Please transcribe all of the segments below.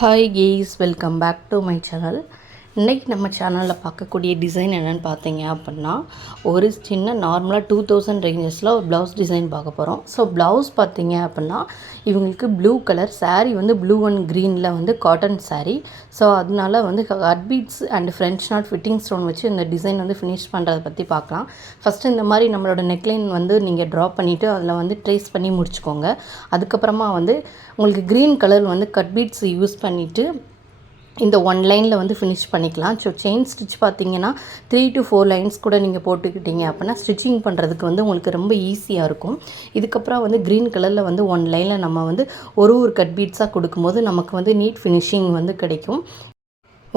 Hi guys, welcome back to my channel. இன்றைக்கி நம்ம சேனலில் பார்க்கக்கூடிய டிசைன் என்னென்னு பார்த்தீங்க அப்படின்னா, ஒரு சின்ன நார்மலாக 2000 ரேஞ்சஸில் ஒரு ப்ளவுஸ் டிசைன் பார்க்க போகிறோம். ஸோ ப்ளவுஸ் பார்த்தீங்க அப்படின்னா இவங்களுக்கு ப்ளூ கலர் சாரீ வந்து ப்ளூ அண்ட் க்ரீனில் வந்து காட்டன் சாரீ. ஸோ அதனால வந்து cut beads and French knot fitting stone வச்சு இந்த டிசைன் வந்து ஃபினிஷ் பண்ணுறதை பற்றி பார்க்கலாம். ஃபஸ்ட்டு இந்த மாதிரி நம்மளோட நெக்லைன் வந்து நீங்கள் ட்ரா பண்ணிவிட்டு அதில் வந்து ட்ரேஸ் பண்ணி முடிச்சுக்கோங்க. அதுக்கப்புறமா வந்து உங்களுக்கு க்ரீன் கலர் வந்து கட் பீட்ஸ் யூஸ் பண்ணிவிட்டு இந்த 1 லைனில் வந்து ஃபினிஷ் பண்ணிக்கலாம். ஸோ செயின் ஸ்டிச் பார்த்தீங்கன்னா 3 to 4 லைன்ஸ் கூட நீங்கள் போட்டுக்கிட்டீங்க அப்படின்னா ஸ்டிச்சிங் பண்ணுறதுக்கு வந்து உங்களுக்கு ரொம்ப ஈஸியாக இருக்கும். இதுக்கப்புறம் வந்து க்ரீன் கலரில் வந்து 1 லைனில் நம்ம வந்து ஒரு கட் பீட்ஸாக கொடுக்கும்போது நமக்கு வந்து நீட் ஃபினிஷிங் வந்து கிடைக்கும்.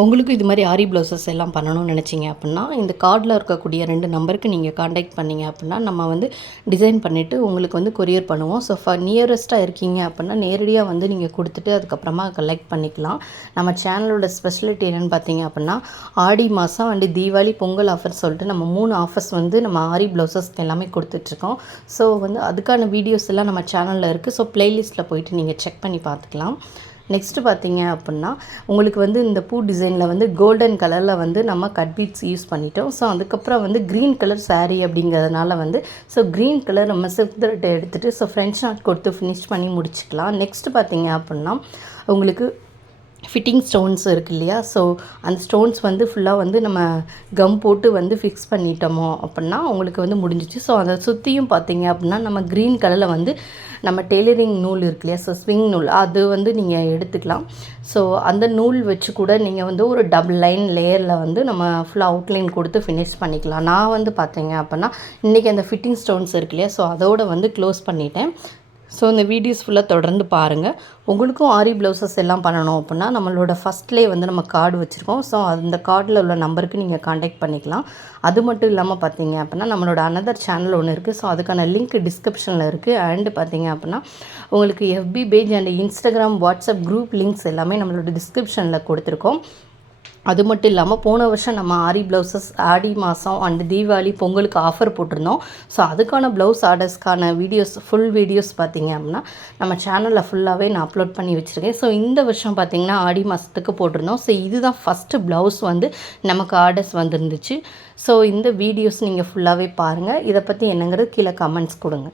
உங்களுக்கு இது மாதிரி ஆரி ப்ளவுசஸ் எல்லாம் பண்ணணும்னு நினச்சிங்க அப்படின்னா இந்த கார்டில் இருக்கக்கூடிய 2 நம்பருக்கு நீங்கள் காண்டாக்ட் பண்ணிங்க அப்படின்னா நம்ம வந்து டிசைன் பண்ணிவிட்டு உங்களுக்கு வந்து கொரியர் பண்ணுவோம். ஸோ நியரஸ்ட்டாக இருக்கீங்க அப்படின்னா நேரடியாக வந்து நீங்கள் கொடுத்துட்டு அதுக்கப்புறமா கலெக்ட் பண்ணிக்கலாம். நம்ம சேனலோட ஸ்பெஷலிட்டி என்னென்னு பார்த்தீங்க அப்படின்னா ஆடி மாதம் அண்டு தீபாவளி பொங்கல் ஆஃபர் சொல்லிட்டு நம்ம 3 ஆஃபர்ஸ் வந்து நம்ம ஆரி ப்ளவுசஸ்க்கு எல்லாமே கொடுத்துட்ருக்கோம். ஸோ வந்து அதுக்கான வீடியோஸ் எல்லாம் நம்ம சேனலில் இருக்குது. ஸோ ப்ளேலிஸ்ட்டில் போயிட்டு நீங்கள் செக் பண்ணி பார்த்துக்கலாம். நெக்ஸ்ட்டு பார்த்தீங்க அப்படின்னா உங்களுக்கு வந்து இந்த பூ டிசைனில் வந்து கோல்டன் கலரில் வந்து நம்ம கட் பீட்ஸ் யூஸ் பண்ணிட்டோம். ஸோ அதுக்கப்புறம் வந்து க்ரீன் கலர் சாரீ அப்படிங்கிறதுனால வந்து ஸோ க்ரீன் கலர் நம்ம சில்க் த்ரெட் எடுத்துகிட்டு ஸோ ஃப்ரெஞ்ச் நாட் கொடுத்து ஃபினிஷ் பண்ணி முடிச்சுக்கலாம். நெக்ஸ்ட்டு பார்த்தீங்க அப்படின்னா உங்களுக்கு ஃபிட்டிங் ஸ்டோன்ஸ் இருக்குது இல்லையா, ஸோ அந்த ஸ்டோன்ஸ் வந்து ஃபுல்லாக வந்து நம்ம கம் போட்டு வந்து ஃபிக்ஸ் பண்ணிட்டோமோ அப்படின்னா உங்களுக்கு வந்து முடிஞ்சிச்சு. ஸோ அதை சுற்றியும் பார்த்தீங்க அப்படின்னா நம்ம க்ரீன் கலரில் வந்து நம்ம டெய்லரிங் நூல் இருக்கு இல்லையா, ஸோ ஸ்விங் நூல் அது வந்து நீங்கள் எடுத்துக்கலாம். ஸோ அந்த நூல் வச்சு கூட நீங்கள் வந்து ஒரு டபுள் லைன் லேயரில் வந்து நம்ம ஃபுல்லாக அவுட்லைன் கொடுத்து ஃபினிஷ் பண்ணிக்கலாம். நான் வந்து பார்த்தீங்க அப்படின்னா இன்றைக்கி அந்த ஃபிட்டிங் ஸ்டோன்ஸ் இருக்கு இல்லையா, ஸோ அதோடு வந்து க்ளோஸ் பண்ணிட்டேன். ஸோ இந்த வீடியோஸ் ஃபுல்லாக தொடர்ந்து பாருங்கள். உங்களுக்கும் ஆரி ப்ளவுசஸ் எல்லாம் பண்ணணும் அப்படின்னா நம்மளோட ஃபஸ்ட்லேயே வந்து நம்ம கார்டு வச்சுருக்கோம். ஸோ அந்த கார்டில் உள்ள நம்பருக்கு நீங்கள் காண்டாக்ட் பண்ணிக்கலாம். அது மட்டும் இல்லாமல் பார்த்தீங்க அப்படின்னா நம்மளோட அனதர் சேனல் ஒன்று இருக்குது. ஸோ அதுக்கான லிங்க் டிஸ்கிரிப்ஷனில் இருக்குது. அண்டு பார்த்தீங்க அப்படின்னா உங்களுக்கு FB page and Instagram WhatsApp group links எல்லாமே நம்மளோட டிஸ்கிரிப்ஷனில் கொடுத்துருக்கோம். அது மட்டும் இல்லாமல் போன வருஷம் நம்ம ஆரி ப்ளவுசஸ் ஆடி மாதம் அண்டு தீபாவளி பொங்கலுக்கு ஆஃபர் போட்டிருந்தோம். ஸோ அதுக்கான ப்ளவுஸ் ஆர்டர்ஸ்க்கான வீடியோஸ் ஃபுல் வீடியோஸ் பார்த்திங்க அப்படின்னா நம்ம சேனலில் ஃபுல்லாகவே நான் அப்லோட் பண்ணி வச்சுருக்கேன். ஸோ இந்த வருஷம் பார்த்திங்கன்னா ஆடி மாதத்துக்கு போட்டிருந்தோம். ஸோ இதுதான் ஃபஸ்ட்டு ப்ளவுஸ் வந்து நமக்கு ஆர்டர்ஸ் வந்துருந்துச்சு. ஸோ இந்த வீடியோஸ் நீங்கள் ஃபுல்லாகவே பாருங்கள். இதை பற்றி என்னங்கிறது கீழே கமெண்ட்ஸ் கொடுங்க.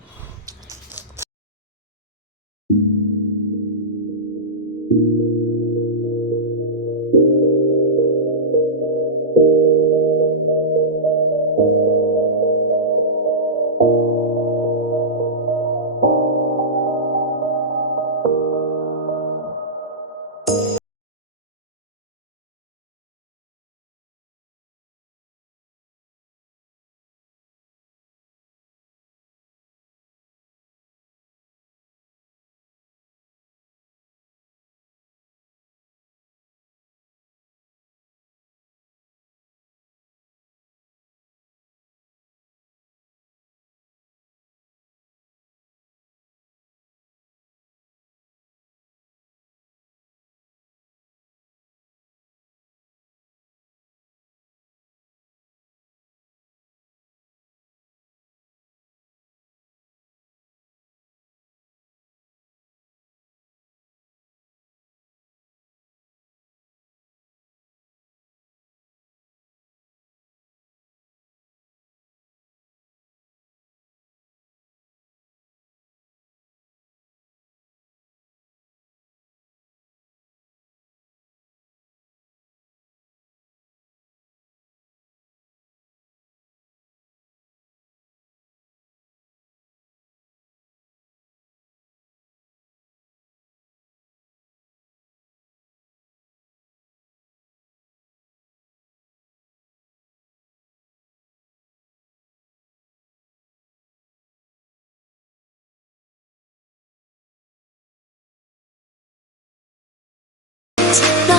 No,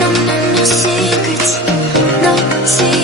no, no, no secrets. No secrets.